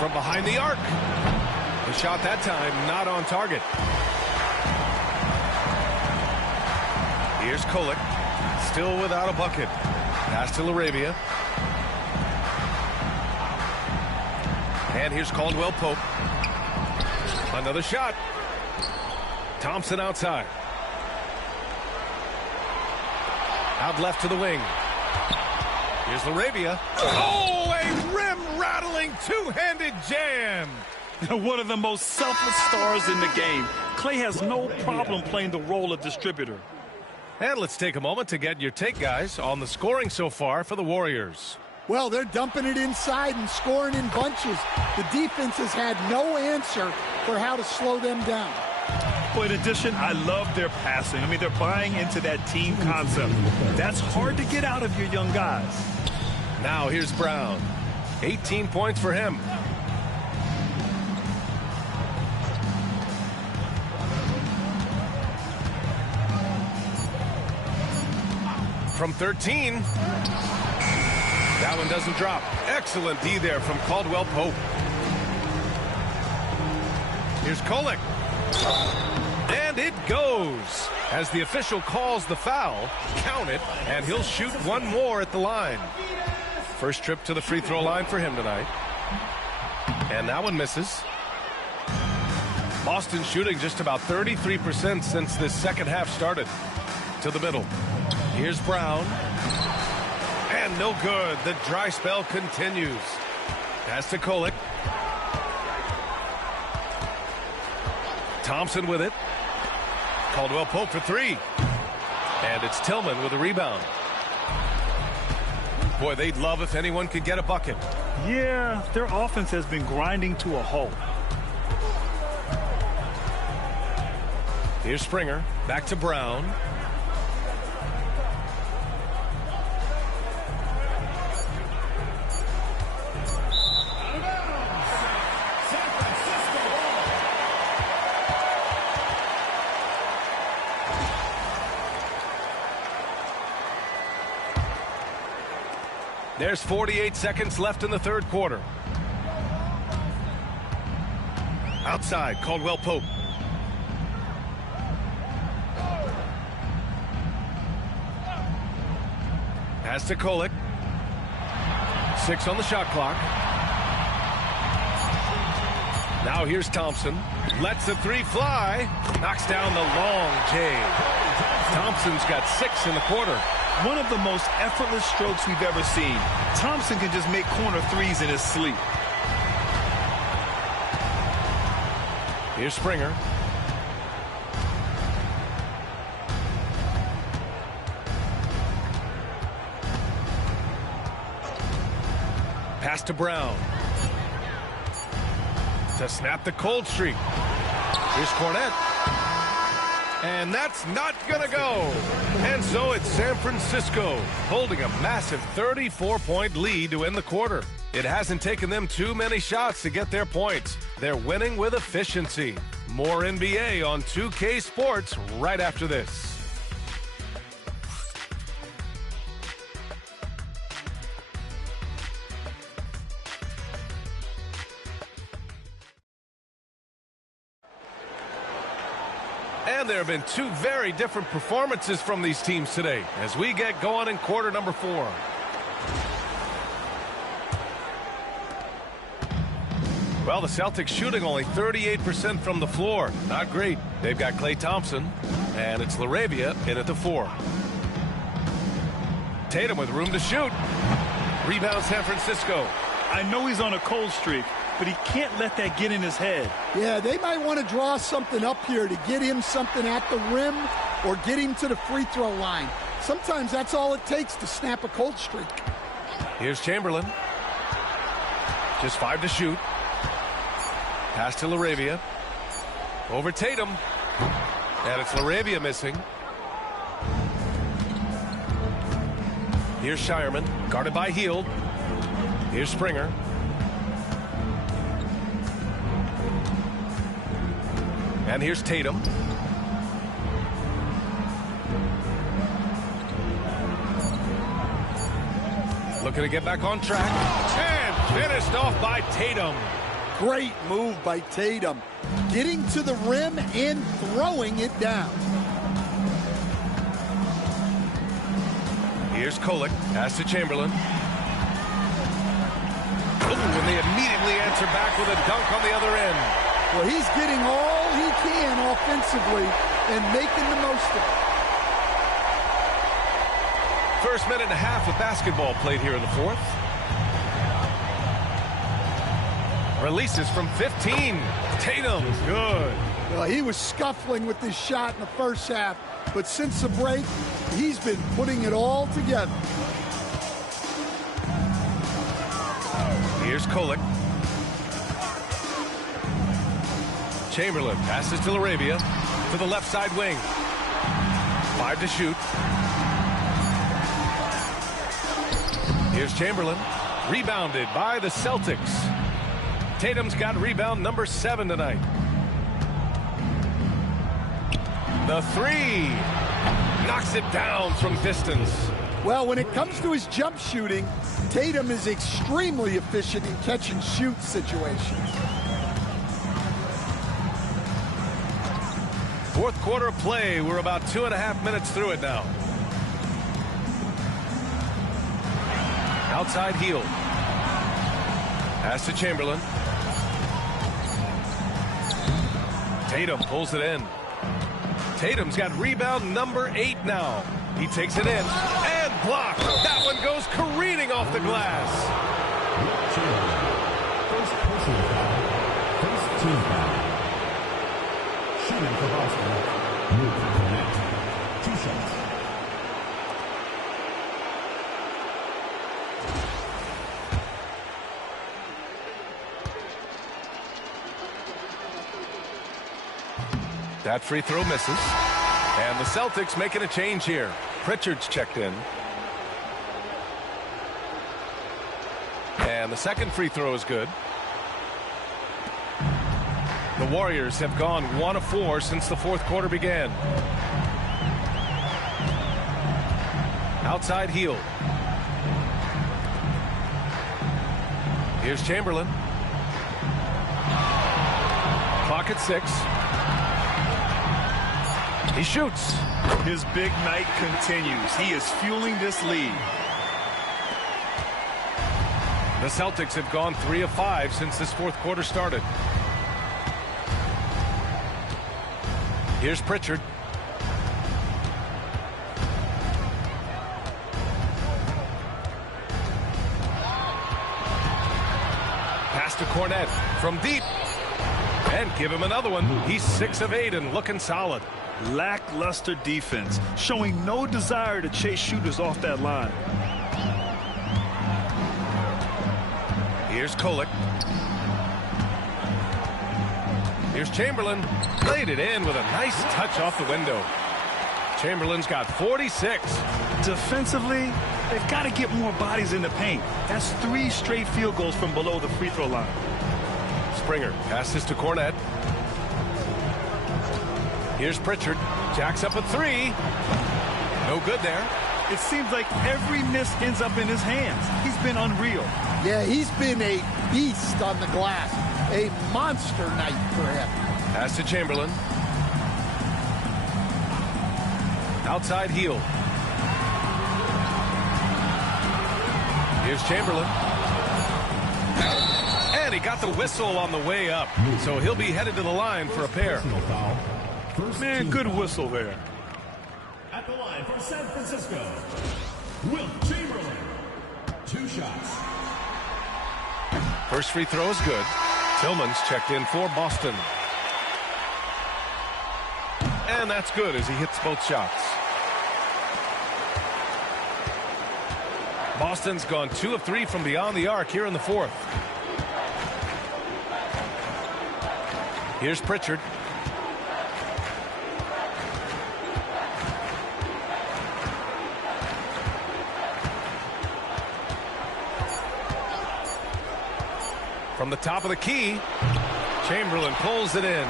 From behind the arc. The shot that time not on target. Here's Kolek. Still without a bucket. Pass to LaRavia. And here's Caldwell Pope. Another shot. Thompson outside. Out left to the wing. Here's Laravia. Oh, a rim-rattling two-handed jam. One of the most selfless stars in the game. Klay has no problem playing the role of distributor. And let's take a moment to get your take, guys, on the scoring so far for the Warriors. Well, they're dumping it inside and scoring in bunches. The defense has had no answer for how to slow them down. Well, in addition, I love their passing. I mean, they're buying into that team concept. That's hard to get out of your young guys. Now here's Brown. 18 points for him. From 13. That one doesn't drop. Excellent D there from Caldwell Pope. Here's Kolek. And it goes. As the official calls the foul, count it, and he'll shoot one more at the line. First trip to the free throw line for him tonight. And that one misses. Boston shooting just about 33% since this second half started. To the middle. Here's Brown. And no good. The dry spell continues. Pass to Kolek. Thompson with it. Caldwell Pope for three. And it's Tillman with a rebound. Boy, they'd love if anyone could get a bucket. Yeah, their offense has been grinding to a halt. Here's Springer. Back to Brown. There's 48 seconds left in the third quarter. Outside, Caldwell Pope. Pass to Kolek. 6 on the shot clock. Now here's Thompson. Lets the three fly. Knocks down the long J. Thompson's got 6 in the quarter. One of the most effortless strokes we've ever seen. Thompson can just make corner threes in his sleep. Here's Springer. Pass to Brown. To snap the cold streak. Here's Cornette. And that's not going to go. And so it's San Francisco holding a massive 34-point lead to end the quarter. It hasn't taken them too many shots to get their points. They're winning with efficiency. More NBA on 2K Sports right after this. And there have been two very different performances from these teams today as we get going in quarter number 4. Well, the Celtics shooting only 38% from the floor. Not great. They've got Klay Thompson, and it's Laravia in at the 4. Tatum with room to shoot. Rebound San Francisco. I know he's on a cold streak, but he can't let that get in his head. Yeah, they might want to draw something up here to get him something at the rim or get him to the free throw line. Sometimes that's all it takes to snap a cold streak. Here's Chamberlain. Just 5 to shoot. Pass to Laravia. Over Tatum. And it's Laravia missing. Here's Shireman. Guarded by Hield. Here's Springer. And here's Tatum. Looking to get back on track. And finished off by Tatum. Great move by Tatum. Getting to the rim and throwing it down. Here's Kolek. Pass to Chamberlain. Ooh, and they immediately answer back with a dunk on the other end. Well, he's getting all he can offensively and making the most of it. First minute and a half of basketball played here in the fourth. Releases from 15. Tatum, good. Well, he was scuffling with this shot in the first half, but since the break, he's been putting it all together. Here's Kolek. Chamberlain passes to Arabia to the left side wing. 5 to shoot. Here's Chamberlain. Rebounded by the Celtics. Tatum's got rebound number 7 tonight. The 3. Knocks it down from distance. Well, when it comes to his jump shooting, Tatum is extremely efficient in catch-and-shoot situations. Fourth quarter of play. We're about 2.5 minutes through it now. Outside heel. Pass to Chamberlain. Tatum pulls it in. Tatum's got rebound number 8 now. He takes it in and blocked. That one goes careening off the glass. First personal foul. First team foul. Shooting for Boston. Wilt connect. 2 shots. That free throw misses. And the Celtics making a change here. Pritchard's checked in. And the second free throw is good. The Warriors have gone 1 of 4 since the fourth quarter began. Outside heel. Here's Chamberlain. Clock at 6. He shoots. His big night continues. He is fueling this lead. The Celtics have gone 3 of 5 since this fourth quarter started. Here's Pritchard. Pass to Cornette from deep. And give him another one. He's 6 of 8 and looking solid. Lackluster defense, showing no desire to chase shooters off that line. Here's Kolek. Here's Chamberlain. Laid it in with a nice touch off the window. Chamberlain's got 46. Defensively, they've got to get more bodies in the paint. That's 3 straight field goals from below the free throw line. Springer passes to Cornette. Here's Pritchard. Jacks up a 3. No good there. It seems like every miss ends up in his hands. He's been unreal. Yeah, he's been a beast on the glass. A monster night for him. Pass to Chamberlain. Outside heel. Here's Chamberlain. And he got the whistle on the way up. So he'll be headed to the line for a pair. Man, good whistle there. At the line for San Francisco, Wilt Chamberlain. 2 shots. First free throw is good. Tillman's checked in for Boston. And that's good as he hits both shots. Boston's gone 2 of 3 from beyond the arc here in the fourth. Here's Pritchard. From the top of the key, Chamberlain pulls it in.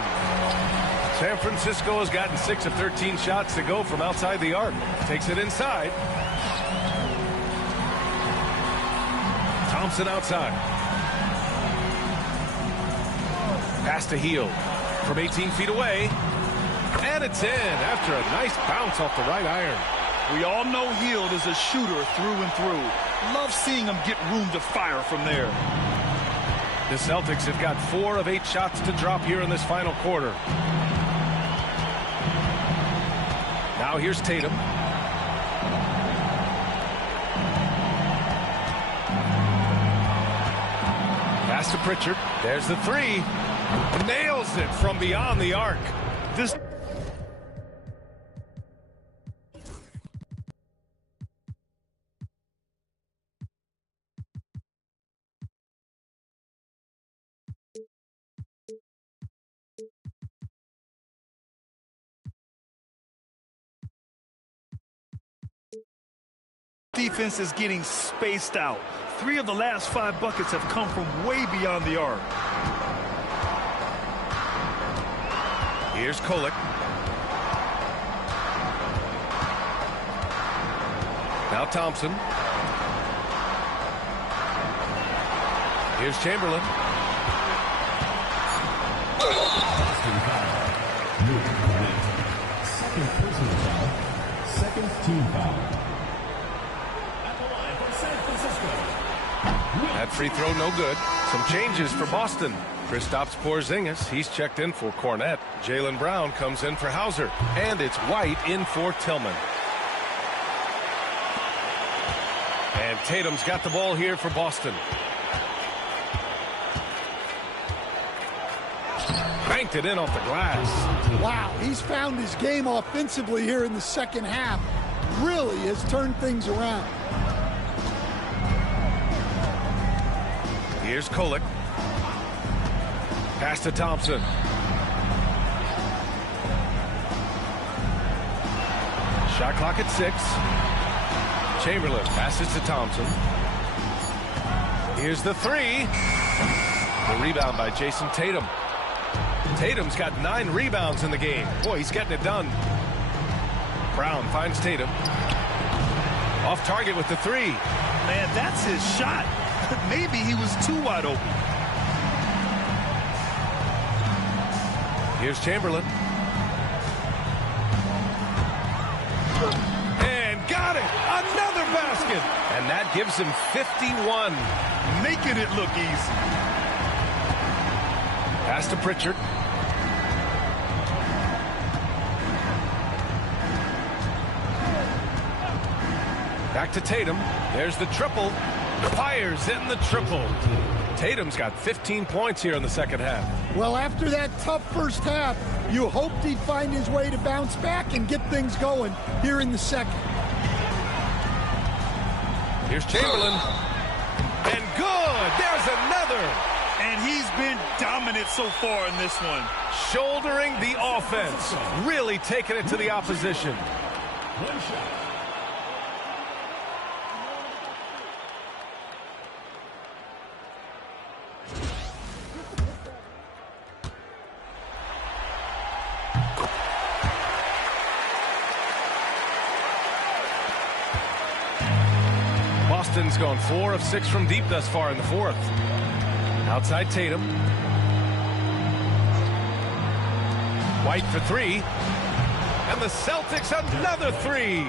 San Francisco has gotten 6 of 13 shots to go from outside the arc. Takes it inside. Thompson outside. Pass to Heel from 18 feet away. And it's in after a nice bounce off the right iron. We all know Hield is a shooter through and through. Love seeing him get room to fire from there. The Celtics have got 4 of 8 shots to drop here in this final quarter. Now here's Tatum. Pass to Pritchard. There's the three. Nails it from beyond the arc. This defense is getting spaced out. 3 of the last 5 buckets have come from way beyond the arc. Here's Kolek. Now Thompson. Here's Chamberlain. Second personal foul. Second team foul. At the line for San Francisco. That free throw no good. Some changes for Boston. Kristaps Porzingis, he's checked in for Cornette. Jaylen Brown comes in for Hauser. And it's White in for Tillman. And Tatum's got the ball here for Boston. Banked it in off the glass. Wow, he's found his game offensively here in the second half. Really has turned things around. Here's Kolek. Pass to Thompson. Shot clock at 6. Chamberlain passes to Thompson. Here's the three. The rebound by Jason Tatum. Tatum's got 9 rebounds in the game. Boy, he's getting it done. Brown finds Tatum. Off target with the three. Man, that's his shot. Maybe he was too wide open. Here's Chamberlain. And got it! Another basket! And that gives him 51. Making it look easy. Pass to Pritchard. Back to Tatum. There's the triple. Fires in the triple. Tatum's got 15 points here in the second half. Well, after that tough first half, you hoped he'd find his way to bounce back and get things going here in the second. Here's Chamberlain. And good! There's another! And he's been dominant so far in this one. Shouldering the offense. Really taking it to the opposition. One shot. Boston's gone 4 of 6 from deep thus far in the fourth. Outside Tatum. White for 3. And the Celtics another 3.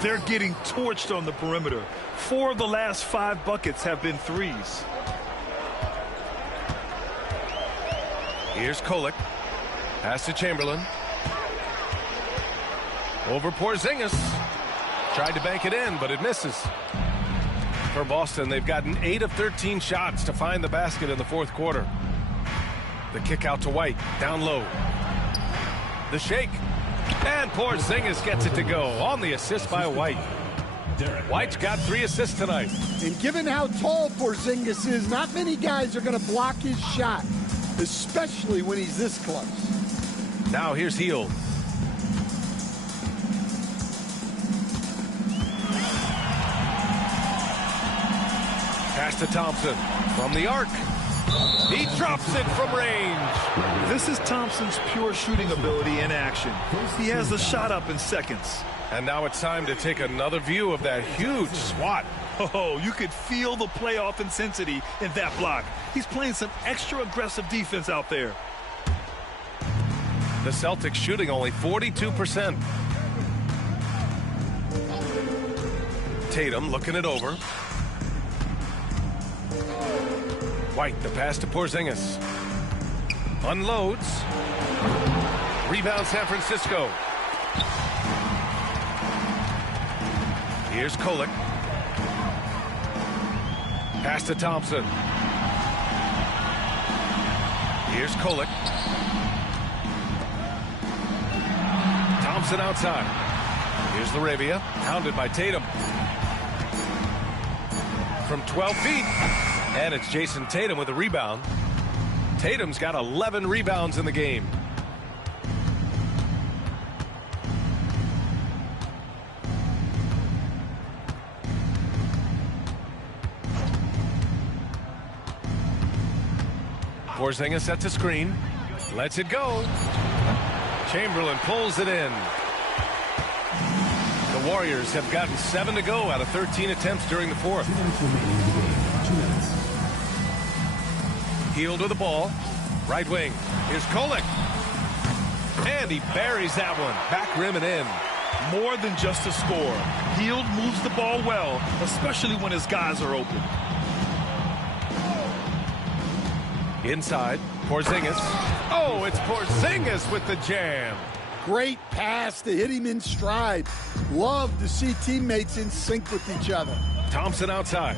They're getting torched on the perimeter. 4 of the last 5 buckets have been threes. Here's Kolek. Pass to Chamberlain. Over Porzingis. Tried to bank it in, but it misses. For Boston, they've gotten 8 of 13 shots to find the basket in the fourth quarter. The kick out to White, down low. The shake. And Porzingis gets it to go on the assist by White. White's got 3 assists tonight. And given how tall Porzingis is, not many guys are going to block his shot, especially when he's this close. Now here's Hield. Pass to Thompson from the arc. He drops it from range. This is Thompson's pure shooting ability in action. He has the shot up in seconds. And now it's time to take another view of that huge swat. Oh, you could feel the playoff intensity in that block. He's playing some extra aggressive defense out there. The Celtics shooting only 42%. Tatum looking it over. White, the pass to Porzingis. Unloads. Rebound San Francisco. Here's Kolek. Pass to Thompson. Here's Kolek. Thompson outside. Here's Laravia, hounded by Tatum. From 12 feet. And it's Jason Tatum with a rebound. Tatum's got 11 rebounds in the game. Porzingis sets a screen. Lets it go. Chamberlain pulls it in. The Warriors have gotten 7 to go out of 13 attempts during the fourth. 2 minutes remaining in the game. 2 minutes. Hield with the ball. Right wing. Here's Kolek. And he buries that one. Back rim and in. More than just a score. Hield moves the ball well, especially when his guys are open. Inside. Porzingis. Oh, it's Porzingis with the jam. Great pass to hit him in stride. Love to see teammates in sync with each other. Thompson outside.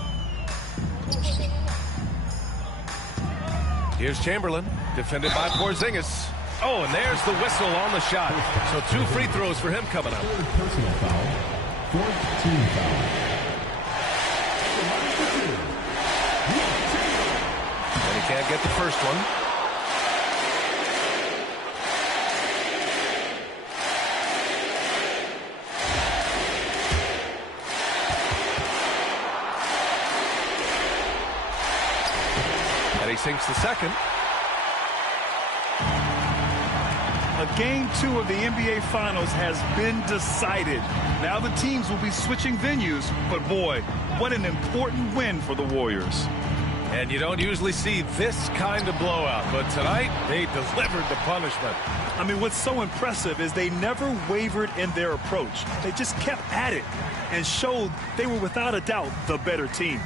Here's Chamberlain, defended by Porzingis. Oh, and there's the whistle on the shot. So 2 free throws for him coming up. Personal foul. 4th team foul. And he can't get the first one. He sinks the second. Game 2 of the NBA Finals has been decided. Now the teams will be switching venues, but boy, what an important win for the Warriors. And you don't usually see this kind of blowout, but tonight they delivered the punishment. I mean, what's so impressive is they never wavered in their approach. They just kept at it and showed they were without a doubt the better team.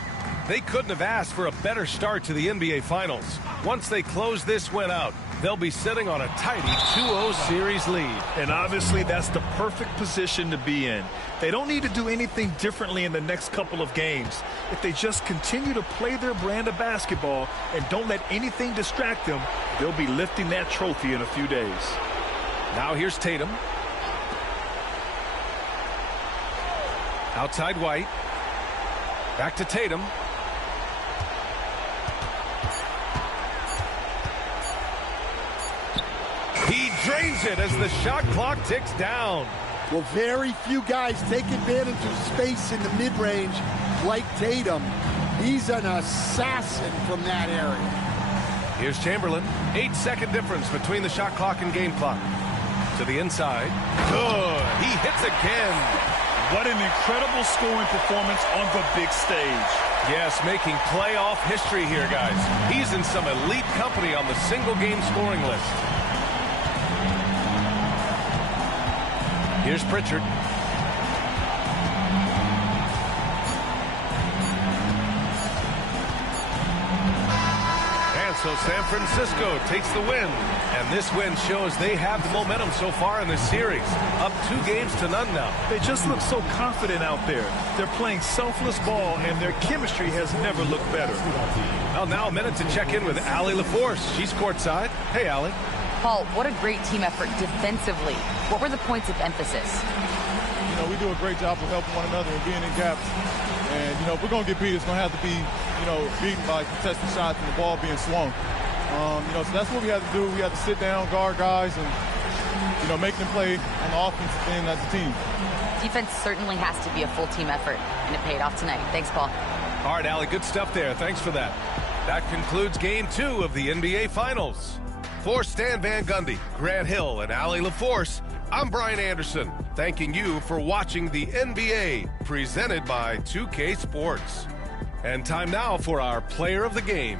They couldn't have asked for a better start to the NBA Finals. Once they close this win out, they'll be sitting on a tidy 2-0 series lead. And obviously that's the perfect position to be in. They don't need to do anything differently in the next couple of games. If they just continue to play their brand of basketball and don't let anything distract them, they'll be lifting that trophy in a few days. Now here's Tatum. Outside White. Back to Tatum. He drains it as the shot clock ticks down. Well, very few guys take advantage of space in the mid-range like Tatum. He's an assassin from that area. Here's Chamberlain. 8-second difference between the shot clock and game clock. To the inside. Good. He hits again. What an incredible scoring performance on the big stage. Yes, making playoff history here, guys. He's in some elite company on the single-game scoring list. Here's Pritchard. And so San Francisco takes the win. And this win shows they have the momentum so far in this series. Up 2-0 now. They just look so confident out there. They're playing selfless ball, and their chemistry has never looked better. Well, now a minute to check in with Allie LaForce. She's courtside. Hey, Allie. Paul, what a great team effort defensively. What were the points of emphasis? You know, we do a great job of helping one another and being in gaps. And, you know, if we're going to get beat, it's going to have to be, you know, beaten by contested shots and the ball being swung. You know, so that's what we have to do. We have to sit down, guard guys, and, you know, make them play on the offensive end as a team. Defense certainly has to be a full team effort, and it paid off tonight. Thanks, Paul. All right, Allie, good stuff there. Thanks for that. That concludes Game 2 of the NBA Finals. For Stan Van Gundy, Grant Hill, and Allie LaForce, I'm Brian Anderson, thanking you for watching the NBA, presented by 2K Sports. And time now for our Player of the Game.